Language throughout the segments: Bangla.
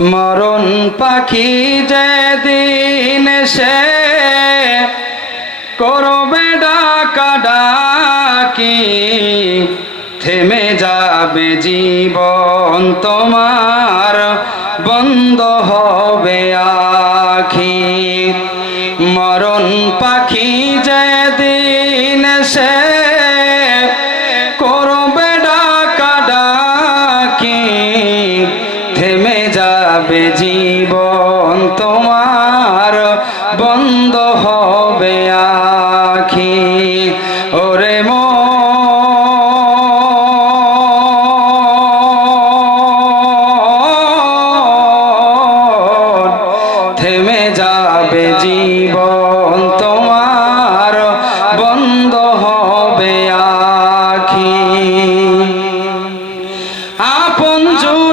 মরণ পাখি যে দিন সে করবে ডাকা ডাকি থেমে যাবে জীবন তোমার। যাবে জীবন তোমার, বন্ধ হবে আখি। ওরে মন, থেমে যাবে জীবন তোমার, বন্ধ হবে আখি। আপন জুরি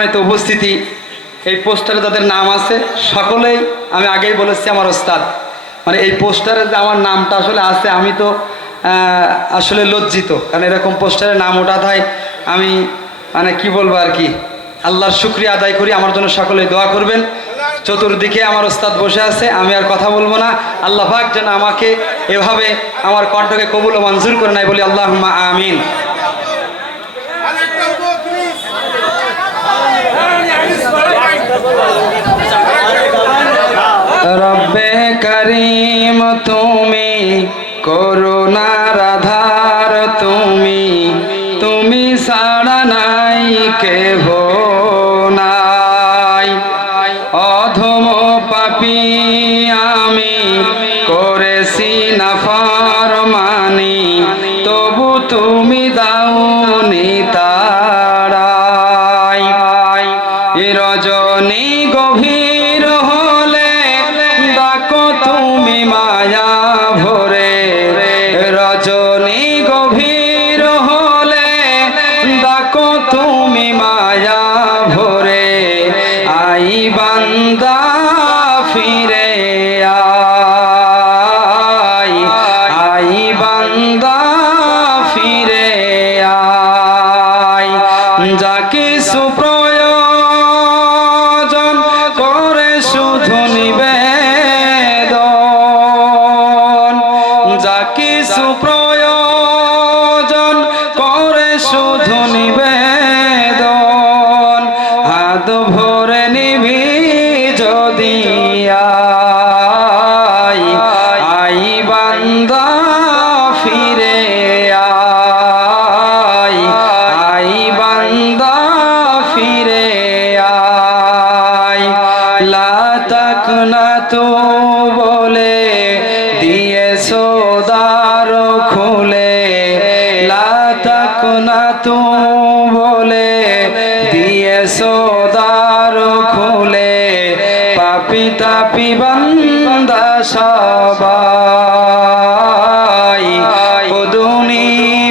সম্মানিত উপস্থিতি, এই পোস্টারে যাদের নাম আছে, সকলেই আমি আগেই বলেছি আমার ওস্তাদ। মানে এই পোস্টারে যে আমার নামটা আসলে আছে, আমি তো আসলে লজ্জিত। কারণ এরকম পোস্টারে নাম ওঠা হয়, আমি মানে কি বলব আর কি, আল্লাহর শুক্রিয়া আদায় করি, আমার জন্য সকলেই দোয়া করবেন। চতুর্দিকে আমার ওস্তাদ বসে আছে, আমি আর কথা বলব না। আল্লাহ যেন আমাকে এভাবে আমার কণ্ঠকে কবুল ও মঞ্জুর করে নাই বলি আল্লাহ আমিন। পাপি আমি করেছি নাফার মানি তবু তুমি দাউনি তারাই। রজনী গভীর যাকে সুপ্রয়োজন না তু বলে, দিয়েছ দ্বার খুলে। পাপি তাপি বান্দা সবাই।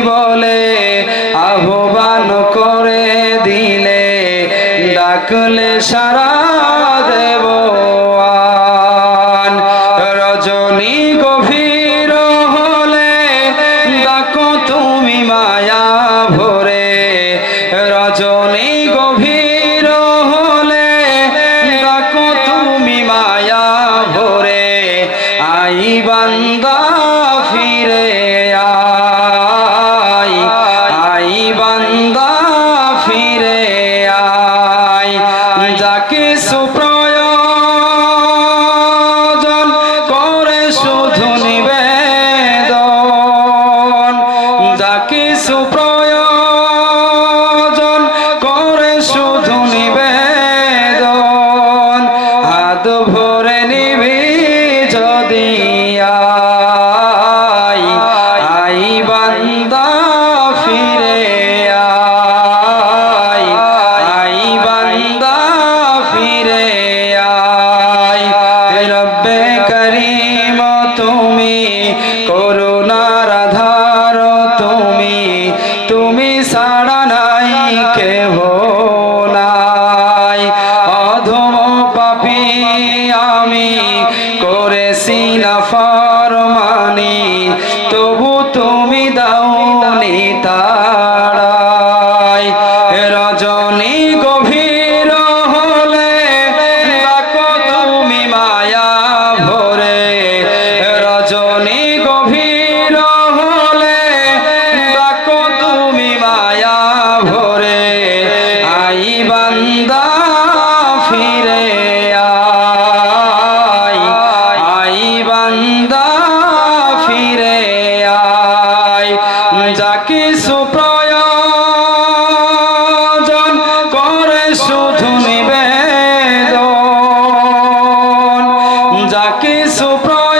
বলে, আহ্বান করে দিলে, ডাকলে সারা ফরমানি যাকে সুপ্রয়োজন